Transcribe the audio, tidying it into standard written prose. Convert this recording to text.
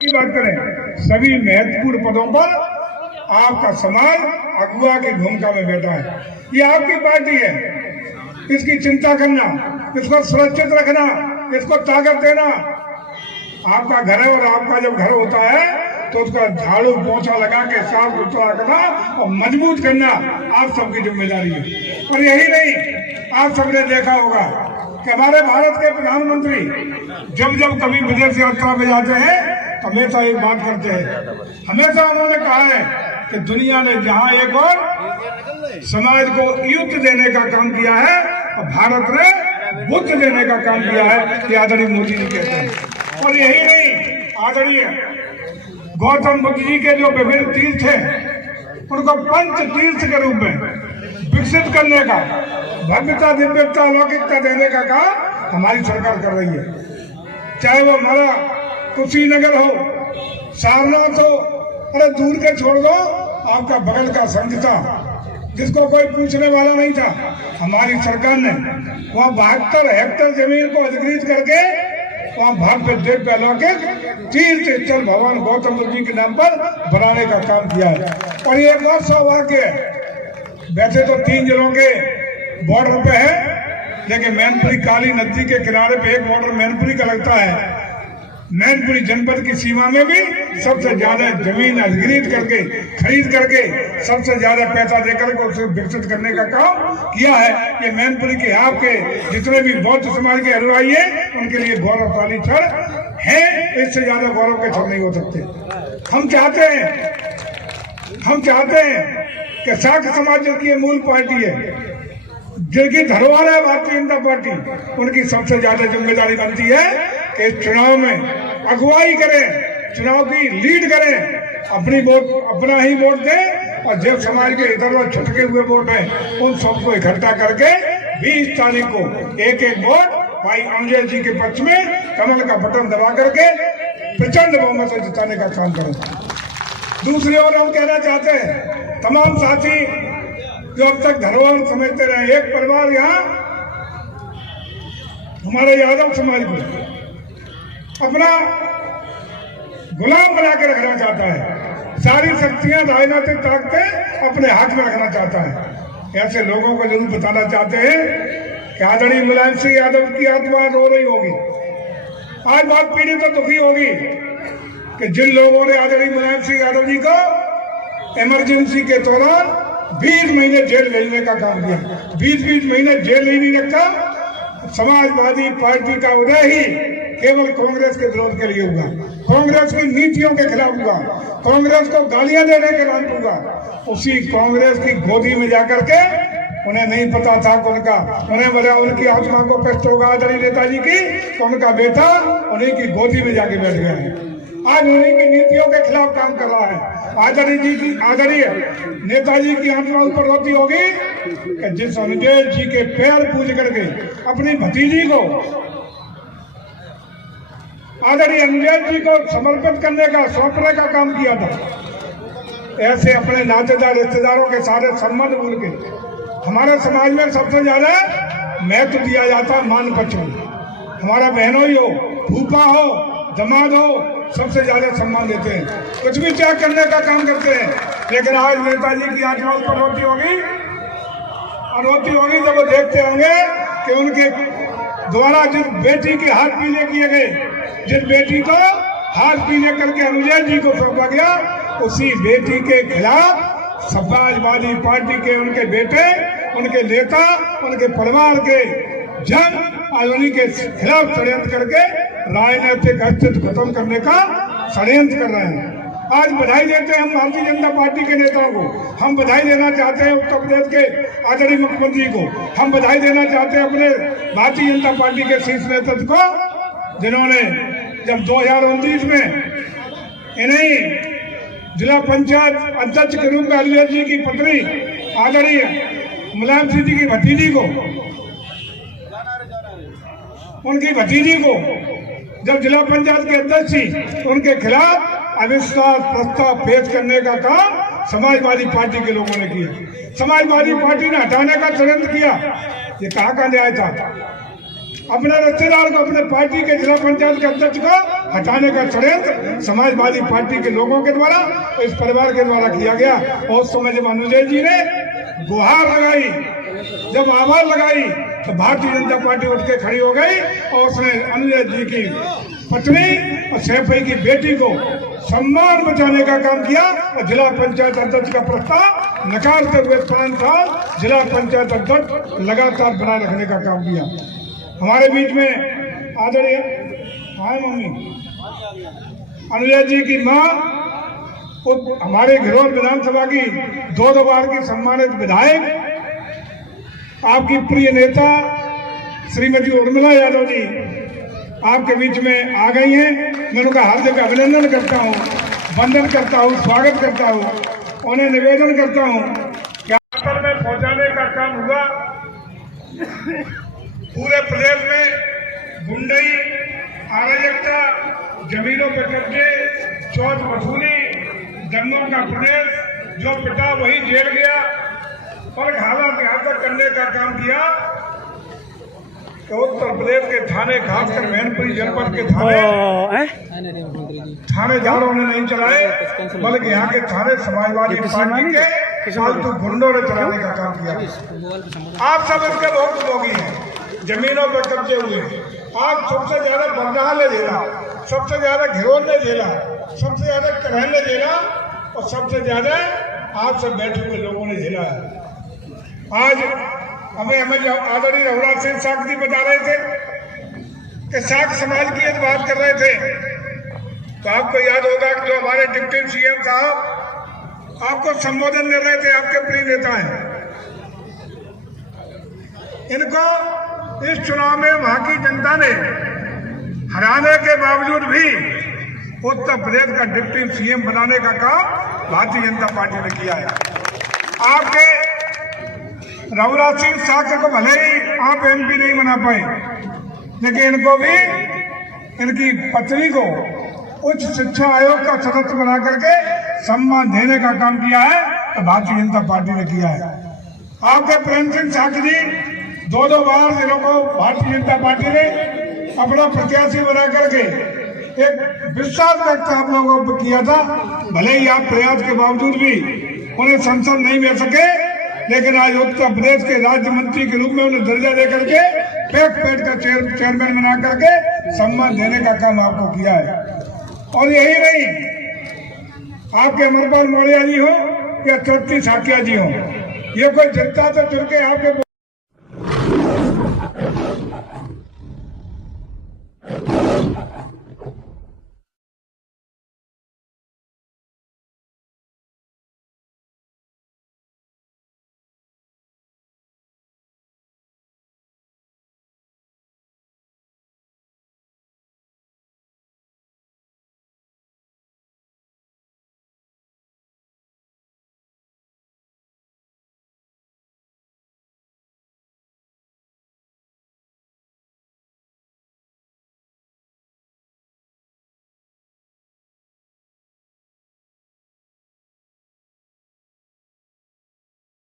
बात करें, सभी महत्वपूर्ण पदों पर आपका समाज अगुवा की भूमिका में बैठा है। ये आपकी पार्टी है, इसकी चिंता करना, इसको सुरक्षित रखना, इसको ताकत देना। आपका घर है और आपका जब घर होता है तो उसका झाड़ू पोछा लगा के साफ सुथरा करना और मजबूत करना आप सबकी जिम्मेदारी है। और यही नहीं, आप सबने देखा होगा कि हमारे भारत के प्रधानमंत्री जब जब कभी विदेश यात्रा पे जाते हैं हमेशा एक बात करते हैं, हमेशा उन्होंने कहा है कि दुनिया ने जहां एक और समाज को युद्ध देने का काम किया है और भारत ने बुद्ध देने का काम किया है, कि आदरणीय मोदी जी कहते हैं। और यही नहीं, आदरणीय गौतम बुद्ध जी के जो विभिन्न तीर्थ हैं उनको पंच तीर्थ के रूप में विकसित करने का, भव्यता दिव्यता लौकिकता देने का काम हमारी सरकार कर रही है। चाहे वो हमारा कुशीनगर हो, सारनाथ हो, अरे दूर के छोड़ दो, आपका बगल का संघ था जिसको कोई पूछने वाला नहीं था, हमारी सरकार ने वहाँ 72 हेक्टेयर जमीन को अधिकृत करके वहाँ भव्य दिव्य लौकिक तीर्थ स्थल भगवान गौतम बुद्ध जी के नाम पर बनाने का काम किया है। और ये एक और सौभाग्य है, वैसे तो 3 जिलों के बॉर्डर पे है, लेकिन मैनपुरी काली नदी के किनारे पे एक बॉर्डर मैनपुरी का लगता है। मैनपुरी जनपद की सीमा में भी सबसे ज्यादा जमीन अधिकृत करके, खरीद करके, सबसे ज्यादा पैसा देकर के उसे विकसित करने का काम किया है। ये मैनपुरी के आपके जितने भी बौद्ध समाज के अनुयायी हैं उनके लिए गौरवशाली क्षण है, इससे ज्यादा गौरव के क्षण नहीं हो सकते। हम चाहते हैं कि शाक्त समाज जो की मूल पार्टी है, जिनकी धरोहर है भारतीय जनता पार्टी, उनकी सबसे ज्यादा जिम्मेदारी बनती है कि चुनाव में अगुवाई करें, चुनाव की लीड करें, अपना ही वोट दें और जो समाज के इधर उधर छटके हुए वोट हैं उन सबको इकट्ठा करके 20 तारीख को एक एक वोट भाई अनुजय जी के पक्ष में कमल का बटन दबा करके प्रचंड बहुमत से जिताने का काम करें। दूसरी ओर हम कहना चाहते हैं, तमाम साथी जो अब तक धरोहर समझते रहे, एक परिवार यहाँ हमारे यादव समाज को अपना गुलाम बना के रखना चाहता है, सारी शक्तियां राजनीतिक ताकतें अपने हाथ में रखना चाहता है। ऐसे लोगों को जरूर बताना चाहते हैं कि आदरणीय मुलायम सिंह यादव की आत्मा रो रही होगी, आज बहुत पीड़ित तो दुखी होगी कि जिन लोगों ने आदरणीय मुलायम सिंह यादव जी को इमरजेंसी के दौरान 20 महीने जेल भेजने का काम किया, 20 महीने जेल नहीं रखा। समाजवादी पार्टी का उदय ही केवल कांग्रेस के विरोध के लिए हुआ, कांग्रेस की नीतियों के खिलाफ हुआ, कांग्रेस को गालियां देने के खिलाफ हुआ। उसी कांग्रेस की गोदी में जाकर के उन्हें नहीं पता था कि उन्हें बोला उनकी आत्मा को कष्ट होगा आदरणीय नेताजी की, तो उनका बेटा उन्हीं की गोदी में जाके बैठ गया है। आज उन्हीं की नीतियों के खिलाफ काम कर रहा है। आदरणीय नेताजी की आत्मा ऊपर रोती होगी कि जिस अनुजय जी के पैर पूज करके अपनी भतीजी को, आदरणीय अनुजय जी को समर्पित करने का, सौंपने का काम किया था, ऐसे अपने नातेदार रिश्तेदारों के सारे संबंध भूल के हमारे समाज में सबसे ज्यादा महत्व दिया जाता है मान पक्ष में। हमारा बहनोई हो, फूफा हो, दामाद हो, सबसे ज्यादा सम्मान देते हैं, कुछ भी त्याग करने का काम करते हैं। लेकिन आज नेताजी की आत्मा पर रोती होगी जब वो देखते होंगे कि उनके द्वारा जिस बेटी के हाथ पीले किए गए, जिस बेटी को हाथ पीले करके अनुजय जी को सौंपा गया, उसी बेटी के खिलाफ समाजवादी पार्टी के उनके बेटे, उनके नेता, उनके परिवार के जन आज उन्हीं के खिलाफ षड्यंत्र करके राजनीतिक अस्तित्व खत्म करने का षड्यंत्र कर रहे हैं। आज बधाई देते हैं हम भारतीय जनता पार्टी के नेताओं को, हम बधाई देना चाहते हैं उत्तर प्रदेश के आदरणीय मुख्यमंत्री को, हम बधाई देना चाहते हैं अपने भारतीय जनता पार्टी के शीर्ष नेतृत्व को, जिन्होंने जब 2029 में इन्हीं जिला पंचायत अध्यक्ष के रूप में अनुजय जी की पत्नी आदरणीय मुलायम सिंह जी की भतीजी को, उनकी भतीजी को जब जिला पंचायत के अध्यक्ष थी, उनके खिलाफ अविश्वास प्रस्ताव पेश करने का काम समाजवादी पार्टी के लोगों ने किया। समाजवादी पार्टी ने हटाने का षड्यंत्र किया। ये कहाँ का न्याय था? अपने रिश्तेदार को, अपने पार्टी के जिला पंचायत के अध्यक्ष को हटाने का षड्यंत्र समाजवादी पार्टी के लोगों के द्वारा, इस परिवार के द्वारा किया गया। और उस समय जब अनुजय जी ने गुहार लगाई, जब आवाज लगाई, तो भारतीय जनता पार्टी उठ के खड़ी हो गई और उसने अनुजय जी की पत्नी और सैफई की बेटी को सम्मान बचाने का काम किया और जिला पंचायत अध्यक्ष का प्रस्ताव नकारते हुए 5 साल जिला पंचायत अध्यक्ष लगातार बनाए रखने का काम किया। हमारे बीच में आदरणीय मम्मी अनुजय जी की मां, हमारे घिरौर विधानसभा की 2 बार की सम्मानित विधायक, आपकी प्रिय नेता श्रीमती उर्मिला यादव जी आपके बीच में आ गई हैं। मैं उनका हार्दिक अभिनंदन करता हूं, वंदन करता हूं, स्वागत करता हूं। उन्हें निवेदन करता हूं कि आकर में पहुंचाने का काम हुआ। पूरे प्रदेश में गुंडई, अराजकता, जमीनों पर कब्जे, चौथ वसूली, दंगों का प्रदेश, जो पिता वही जेल गया और हालात यहाँ तक करने का काम किया कि उत्तर प्रदेश के थाने, खासकर मैनपुरी जनपद के थानेदारों ने नहीं चलाए, बल्कि यहाँ के थाने समाजवादी पार्टी के फालतू गुंडों ने चलाने का काम किया। आप सब इसके बहुत भोगी हैं। जमीनों पर कब्जे हुए, आप सबसे ज्यादा बरनाल ने झेला, सबसे ज्यादा घिरौर ने झेला, सबसे ज्यादा करहन ने झेला और सबसे ज्यादा आप सब बैठे हुए लोगों ने झेला है। आज हमें आदरणीय रघुराज सिंह साख जी बता रहे थे कि साख समाज की एक बात कर रहे थे, तो आपको याद होगा कि जो हमारे डिप्टी सीएम साहब आपको संबोधन दे रहे थे, आपके प्रिय नेता हैं, इनको इस चुनाव में वहां की जनता ने हराने के बावजूद भी उत्तर प्रदेश का डिप्टी सीएम बनाने का काम भारतीय जनता पार्टी ने किया है। आपके रघुराज सिंह साख को भले ही आप एमपी नहीं बना पाए, लेकिन इनको भी, इनकी पत्नी को उच्च शिक्षा आयोग का सदस्य बना करके सम्मान देने का काम किया है, तो भारतीय जनता पार्टी ने किया है। आपके प्रेम सिंह साख जी 2 बार जिलों को भारतीय जनता पार्टी ने अपना प्रत्याशी बना करके एक विश्वास व्यक्त आप लोगों पर किया था। भले ही आप प्रयास के बावजूद भी उन्हें संसद नहीं मिल सके, लेकिन आज उत्तर प्रदेश के राज्य मंत्री के रूप में उन्हें दर्जा दे करके पेट का चेयरमैन बना करके सम्मान देने का काम आपको किया है। और यही नहीं, आपके अमरपाल मौर्य जी हो या तृप्ति साकिया जी हो, ये कोई जनता से चुन के आपके